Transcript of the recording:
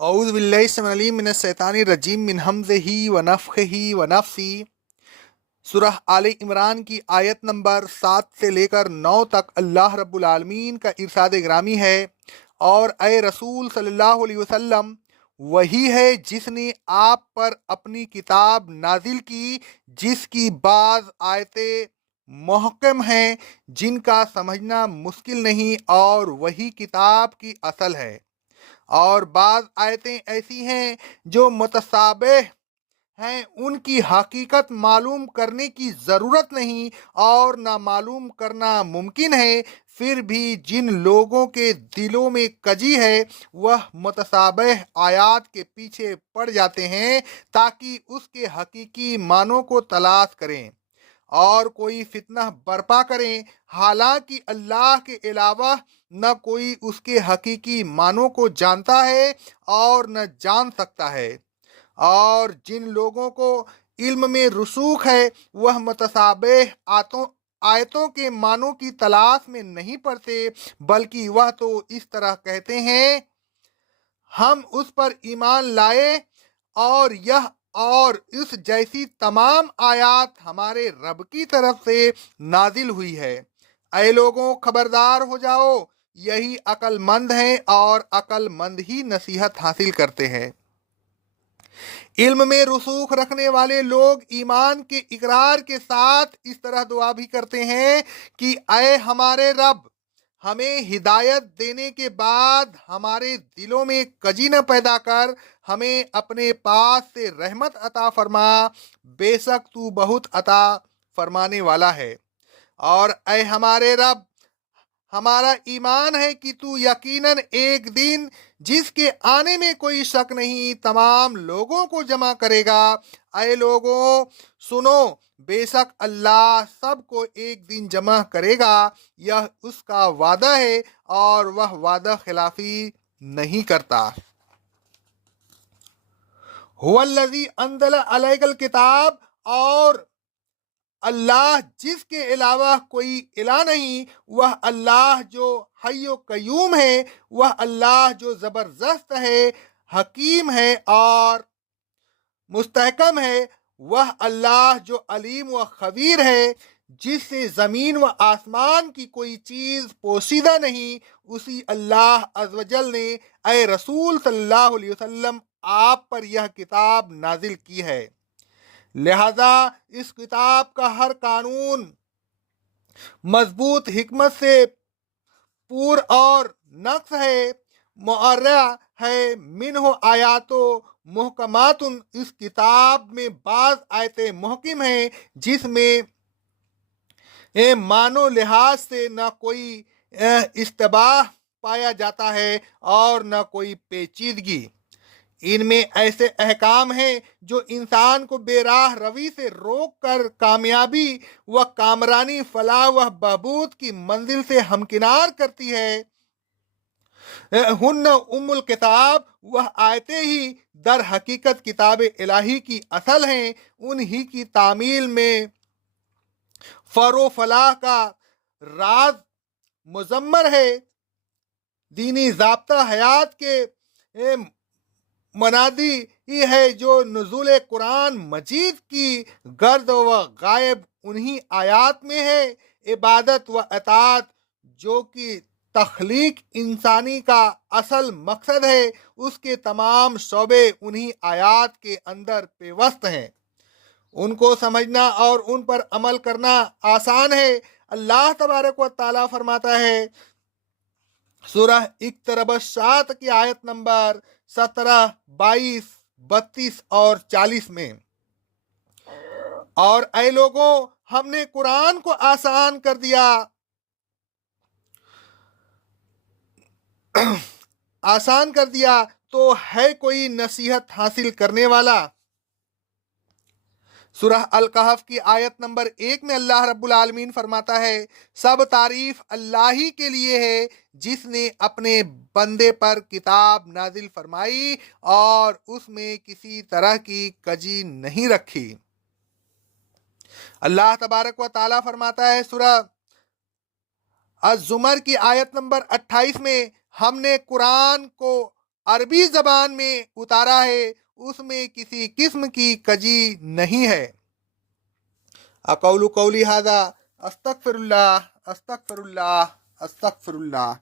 अऊज़ु बिल्लाहि अस्समिअल अलीम मिनश शैतानिर रजीम मिन हमज़िही व नफ़्ख़िही व नफ़्सी। सूरह आले इमरान की आयत नंबर 7 से लेकर 9 तक अल्लाह रब्बुल आलमीन का इरशाद ग्रामी है। और ए रसूल सल्लल्लाहु अलैहि वसल्लम, वही है जिसने आप पर अपनी किताब नाजिल की, जिसकी बाज़ आयतें मुहक्कम हैं, जिनका समझना मुश्किल नहीं, और वही किताब की असल है। और बाज़ आयतें ऐसी हैं जो मुतशाबिह हैं, उनकी हकीकत मालूम करने की ज़रूरत नहीं और ना मालूम करना मुमकिन है। फिर भी जिन लोगों के दिलों में कजी है, वह मुतशाबिह आयात के पीछे पड़ जाते हैं ताकि उसके हकीकी मानों को तलाश करें और कोई फितना बर्पा करें। हालांकि अल्लाह के अलावा न कोई उसके हकीकी मानों को जानता है और न जान सकता है। और जिन लोगों को इल्म में रुसूख है, वह मुतशाबिह आयतों के मानों की तलाश में नहीं पड़ते, बल्कि वह तो इस तरह कहते हैं, हम उस पर ईमान लाए और यह और इस जैसी तमाम आयात हमारे रब की तरफ से नाजिल हुई है। ऐ लोगों, खबरदार हो जाओ, यही अक्लमंद हैं और अक्लमंद ही नसीहत हासिल करते हैं। इल्म में रुसूख रखने वाले लोग ईमान के इकरार के साथ इस तरह दुआ भी करते हैं कि ऐ हमारे रब, हमें हिदायत देने के बाद हमारे दिलों में कजी न पैदा कर, हमें अपने पास से रहमत अता फरमा, बेशक तू बहुत अता फरमाने वाला है। और ऐ हमारे रब, हमारा ईमान है कि तू यकीनन एक दिन, जिसके आने में कोई शक नहीं, तमाम लोगों को जमा करेगा। ऐ लोगों, सुनो, बेशक अल्लाह सबको एक दिन जमा करेगा, यह उसका वादा है और वह वादा खिलाफी नहीं करता। हुवल्लज़ी अंज़ल अलैकल किताब, और अल्लाह जिसके अलावा कोई इला नहीं, वह अल्लाह जो हय्यो कयूम है, वह अल्लाह जो ज़बरदस्त है, हकीम है और मुस्तहकम है, वह अल्लाह जो अलीम व खबीर है, जिससे ज़मीन व आसमान की कोई चीज़ पोशीदा नहीं। उसी अल्लाह अज़्वजल ने ए रसूल सल्लल्लाहु अलैहि वसल्लम आप पर यह किताब नाजिल की है। लिहाजा इस किताब का हर कानून मजबूत हिकमत से पूर और नक्श है, मुअर्रा है, मिन्हो आयातो मुहकमातुन। इस किताब में बाज आयतें मुहकिम हैं, जिसमें मानो लिहाज से न कोई इस्तेबाह पाया जाता है और न कोई पेचीदगी। इनमें ऐसे अहकाम हैं जो इंसान को बेराह रवी से रोक कर कामयाबी व कामरानी, फलाह व बहबूद की मंजिल से हमकिनार करती है। हुन्न उम्मुल किताब, वह आयतें ही दर हकीकत किताब इलाही की असल हैं। उन्हीं की तामील में फरो फलाह का राज मुजम्मर है। दीनी ज़ाब्ता हयात के मनादी ही है जो नुज़ूल कुरान मजीद की गर्द व गायब उन्हीं आयात में है। इबादत व अतात जो कि तख्लीक इंसानी का असल मकसद है, उसके तमाम शोबे उन्हीं आयात के अंदर पेवस्त हैं। उनको समझना और उन पर अमल करना आसान है। अल्लाह तबारक व तआला फरमाता है, सूरह इक़्तरबस्सात की आयत नंबर 17, 22, 32 और 40 में, और ऐ लोगों, हमने कुरान को आसान कर दिया आसान कर दिया, तो है कोई नसीहत हासिल करने वाला। सूरह अल कहफ की आयत नंबर 1 में अल्लाह रब्बुल आलमीन फरमाता है, सब तारीफ अल्लाह ही के लिए है, जिसने अपने बंदे पर किताब नाजिल फरमाई और उसमें किसी तरह की कजी नहीं रखी। अल्लाह तबारक व ताला फरमाता है सूरह अज़-ज़ुमर की आयत नंबर 28 में, हमने कुरान को عربی زبان میں اتارا ہے اس میں کسی قسم کی کجی نہیں ہے۔ اقول قولی ھذا استغفر اللہ استغفر اللہ استغفر اللہ۔